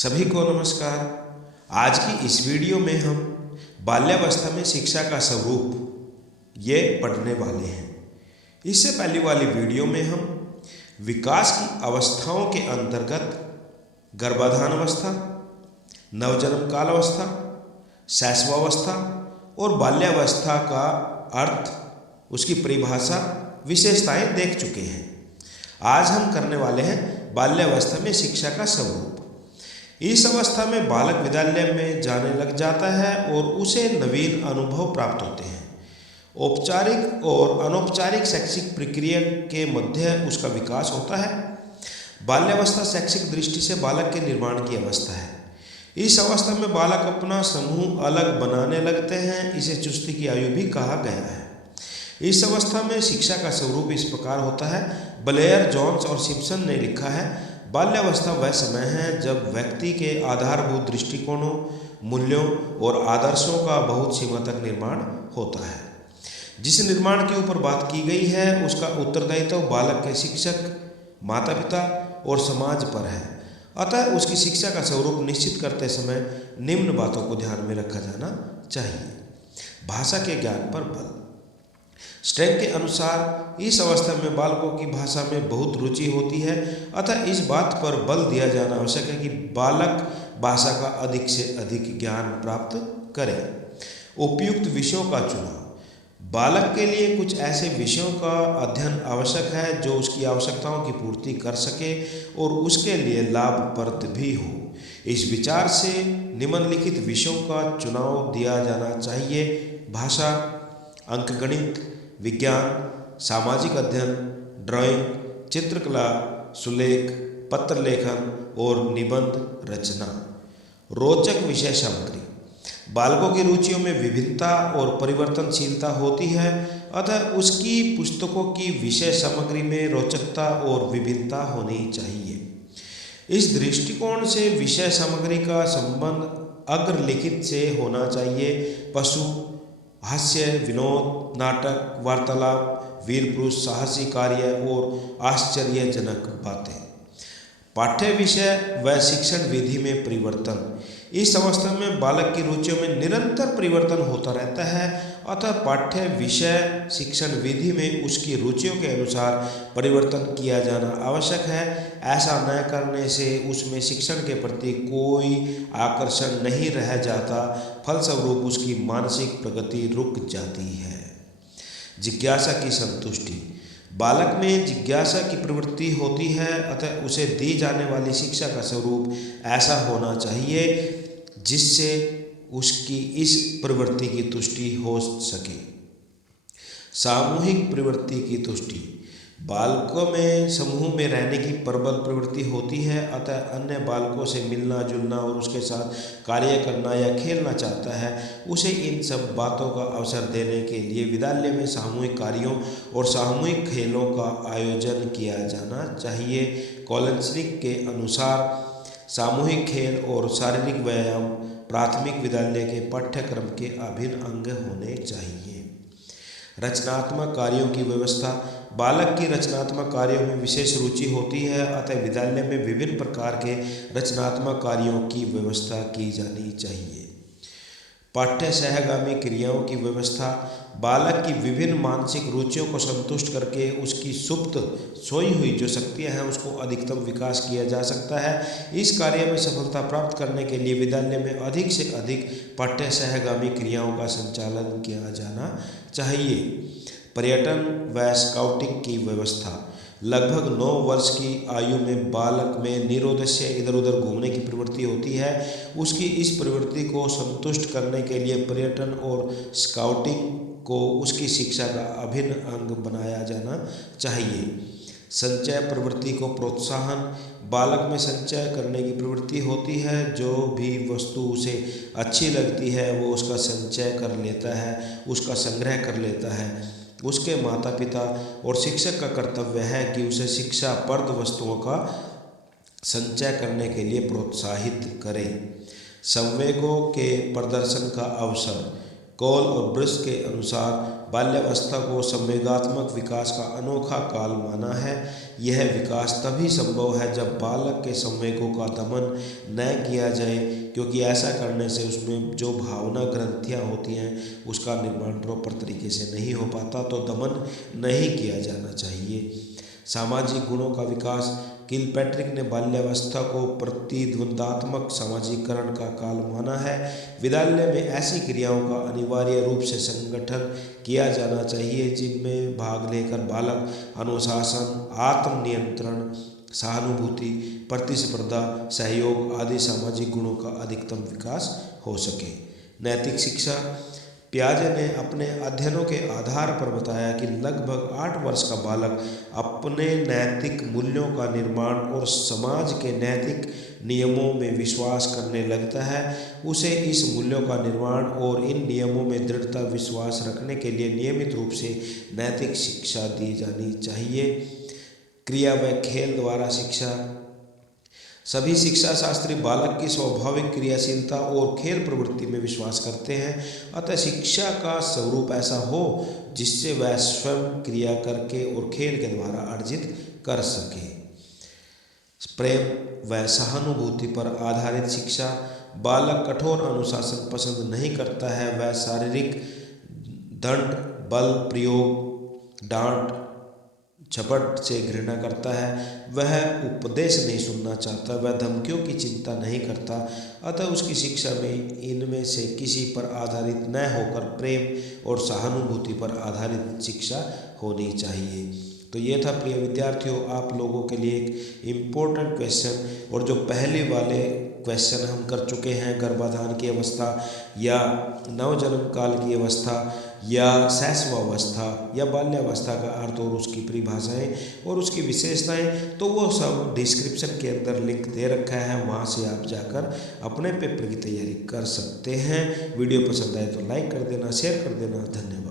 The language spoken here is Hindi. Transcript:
सभी को नमस्कार। आज की इस वीडियो में हम बाल्यावस्था में शिक्षा का स्वरूप ये पढ़ने वाले हैं। इससे पहले वाली वीडियो में हम विकास की अवस्थाओं के अंतर्गत गर्भाधान अवस्था, नवजन्म काल अवस्था, शैशवावस्था और बाल्यावस्था का अर्थ, उसकी परिभाषा, विशेषताएं देख चुके हैं। आज हम करने वाले हैं बाल्यावस्था में शिक्षा का स्वरूप। इस अवस्था में बालक विद्यालय में जाने लग जाता है और उसे नवीन अनुभव प्राप्त होते हैं। औपचारिक और अनौपचारिक शैक्षिक प्रक्रिया के मध्य उसका विकास होता है। बाल्यावस्था शैक्षिक दृष्टि से बालक के निर्माण की अवस्था है। इस अवस्था में बालक अपना समूह अलग बनाने लगते हैं। इसे चुस्ती की आयु भी कहा गया है। इस अवस्था में शिक्षा का स्वरूप इस प्रकार होता है। ब्लेयर, जोन्स और सिम्पसन ने लिखा है, बाल्यावस्था वह समय है जब व्यक्ति के आधारभूत दृष्टिकोणों, मूल्यों और आदर्शों का बहुत सीमा तक निर्माण होता है। जिस निर्माण के ऊपर बात की गई है उसका उत्तरदायित्व बालक के शिक्षक, माता पिता और समाज पर है। अतः उसकी शिक्षा का स्वरूप निश्चित करते समय निम्न बातों को ध्यान में रखा जाना चाहिए। भाषा के ज्ञान पर बल। स्ट्रैंग के अनुसार इस अवस्था में बालकों की भाषा में बहुत रुचि होती है। अतः इस बात पर बल दिया जाना आवश्यक है कि बालक भाषा का अधिक से अधिक ज्ञान प्राप्त करे। उपयुक्त विषयों का चुनाव। बालक के लिए कुछ ऐसे विषयों का अध्ययन आवश्यक है जो उसकी आवश्यकताओं की पूर्ति कर सके और उसके लिए लाभप्रद भी हो। इस विचार से निम्नलिखित विषयों का चुनाव दिया जाना चाहिए: भाषा, अंकगणित, विज्ञान, सामाजिक अध्ययन, ड्राइंग, चित्रकला, सुलेख, पत्र लेखन और निबंध रचना। रोचक विषय सामग्री। बालकों की रुचियों में विभिन्नता और परिवर्तनशीलता होती है। अतः उसकी पुस्तकों की विषय सामग्री में रोचकता और विभिन्नता होनी चाहिए। इस दृष्टिकोण से विषय सामग्री का संबंध अग्रलिखित से होना चाहिए: पशु, हास्य, विनोद, नाटक, वार्तालाप, वीर पुरुष, साहसी कार्य और आश्चर्यजनक बातें। पाठ्य विषय व शिक्षण विधि में परिवर्तन। इस अवस्था में बालक की रुचियों में निरंतर परिवर्तन होता रहता है। अतः पाठ्य विषय शिक्षण विधि में उसकी रुचियों के अनुसार परिवर्तन किया जाना आवश्यक है। ऐसा न करने से उसमें शिक्षण के प्रति कोई आकर्षण नहीं रह जाता। फलस्वरूप उसकी मानसिक प्रगति रुक जाती है। जिज्ञासा की संतुष्टि। बालक में जिज्ञासा की प्रवृत्ति होती है। अतः उसे दी जाने वाली शिक्षा का स्वरूप ऐसा होना चाहिए जिससे उसकी इस प्रवृत्ति की तुष्टि हो सके। सामूहिक प्रवृत्ति की तुष्टि। बालकों में समूह में रहने की प्रबल प्रवृत्ति होती है। अतः अन्य बालकों से मिलना जुलना और उसके साथ कार्य करना या खेलना चाहता है। उसे इन सब बातों का अवसर देने के लिए विद्यालय में सामूहिक कार्यों और सामूहिक खेलों का आयोजन किया जाना चाहिए। कॉलेंसनिक के अनुसार सामूहिक खेल और शारीरिक व्यायाम प्राथमिक विद्यालय के पाठ्यक्रम के अभिन्न अंग होने चाहिए। रचनात्मक कार्यों की व्यवस्था। बालक की रचनात्मक कार्यों में विशेष रुचि होती है। अतः विद्यालय में विभिन्न प्रकार के रचनात्मक कार्यों की व्यवस्था की जानी चाहिए। पाठ्य सहगामी क्रियाओं की व्यवस्था। बालक की विभिन्न मानसिक रुचियों को संतुष्ट करके उसकी सुप्त सोई हुई जो शक्तियाँ हैं उसको अधिकतम विकास किया जा सकता है। इस कार्य में सफलता प्राप्त करने के लिए विद्यालय में अधिक से अधिक पाठ्य सहगामी क्रियाओं का संचालन किया जाना चाहिए। पर्यटन व स्काउटिंग की व्यवस्था। लगभग 9 वर्ष की आयु में बालक में निरोधस्य इधर उधर घूमने की प्रवृत्ति होती है। उसकी इस प्रवृत्ति को संतुष्ट करने के लिए पर्यटन और स्काउटिंग को उसकी शिक्षा का अभिन्न अंग बनाया जाना चाहिए। संचय प्रवृत्ति को प्रोत्साहन। बालक में संचय करने की प्रवृत्ति होती है। जो भी वस्तु उसे अच्छी लगती है वो उसका संचय कर लेता है, उसका संग्रह कर लेता है। उसके माता पिता और शिक्षक का कर्तव्य है कि उसे शिक्षाप्रद वस्तुओं का संचय करने के लिए प्रोत्साहित करें। संवेगों के प्रदर्शन का अवसर। कौल और ब्रश के अनुसार बाल्यावस्था को संवेगात्मक विकास का अनोखा काल माना है। यह विकास तभी संभव है जब बालक के संवेगों का दमन न किया जाए, क्योंकि ऐसा करने से उसमें जो भावना ग्रंथियाँ होती हैं उसका निर्माण प्रॉपर तरीके से नहीं हो पाता, तो दमन नहीं किया जाना चाहिए। सामाजिक गुणों का विकास। किलपैट्रिक ने बाल्यावस्था को प्रतिद्वंदात्मक सामाजिकरण का काल माना है। विद्यालय में ऐसी क्रियाओं का अनिवार्य रूप से संगठन किया जाना चाहिए जिनमें भाग लेकर बालक अनुशासन, आत्मनियंत्रण, सहानुभूति, प्रतिस्पर्धा, सहयोग आदि सामाजिक गुणों का अधिकतम विकास हो सके। नैतिक शिक्षा। पियाजे ने अपने अध्ययनों के आधार पर बताया कि लगभग 8 वर्ष का बालक अपने नैतिक मूल्यों का निर्माण और समाज के नैतिक नियमों में विश्वास करने लगता है। उसे इस मूल्यों का निर्माण और इन नियमों में दृढ़ता विश्वास रखने के लिए नियमित रूप से नैतिक शिक्षा दी जानी चाहिए। क्रिया व खेल द्वारा शिक्षा। सभी शिक्षा शास्त्री बालक की स्वाभाविक क्रियाशीलता और खेल प्रवृत्ति में विश्वास करते हैं, अतः शिक्षा का स्वरूप ऐसा हो जिससे वह स्वयं क्रिया करके और खेल के द्वारा अर्जित कर सके। प्रेम व सहानुभूति पर आधारित शिक्षा। बालक कठोर अनुशासन पसंद नहीं करता है, वह शारीरिक दंड, बल प्रयोग, डांट, झपट से घृणा करता है, वह उपदेश नहीं सुनना चाहता, वह धमकियों की चिंता नहीं करता, अतः उसकी शिक्षा में इनमें से किसी पर आधारित न होकर प्रेम और सहानुभूति पर आधारित शिक्षा होनी चाहिए। तो ये था प्रिय विद्यार्थियों आप लोगों के लिए एक इम्पोर्टेंट क्वेश्चन, और जो पहले वाले क्वेश्चन हम कर चुके हैं गर्भाधान की अवस्था या नवजन्म काल की अवस्था या शैशवावस्था या बाल्यावस्था का अर्थ और उसकी परिभाषाएं और उसकी विशेषताएं, तो वो सब डिस्क्रिप्शन के अंदर लिंक दे रखा है, वहाँ से आप जाकर अपने पेपर की तैयारी कर सकते हैं। वीडियो पसंद आए तो लाइक कर देना, शेयर कर देना। धन्यवाद।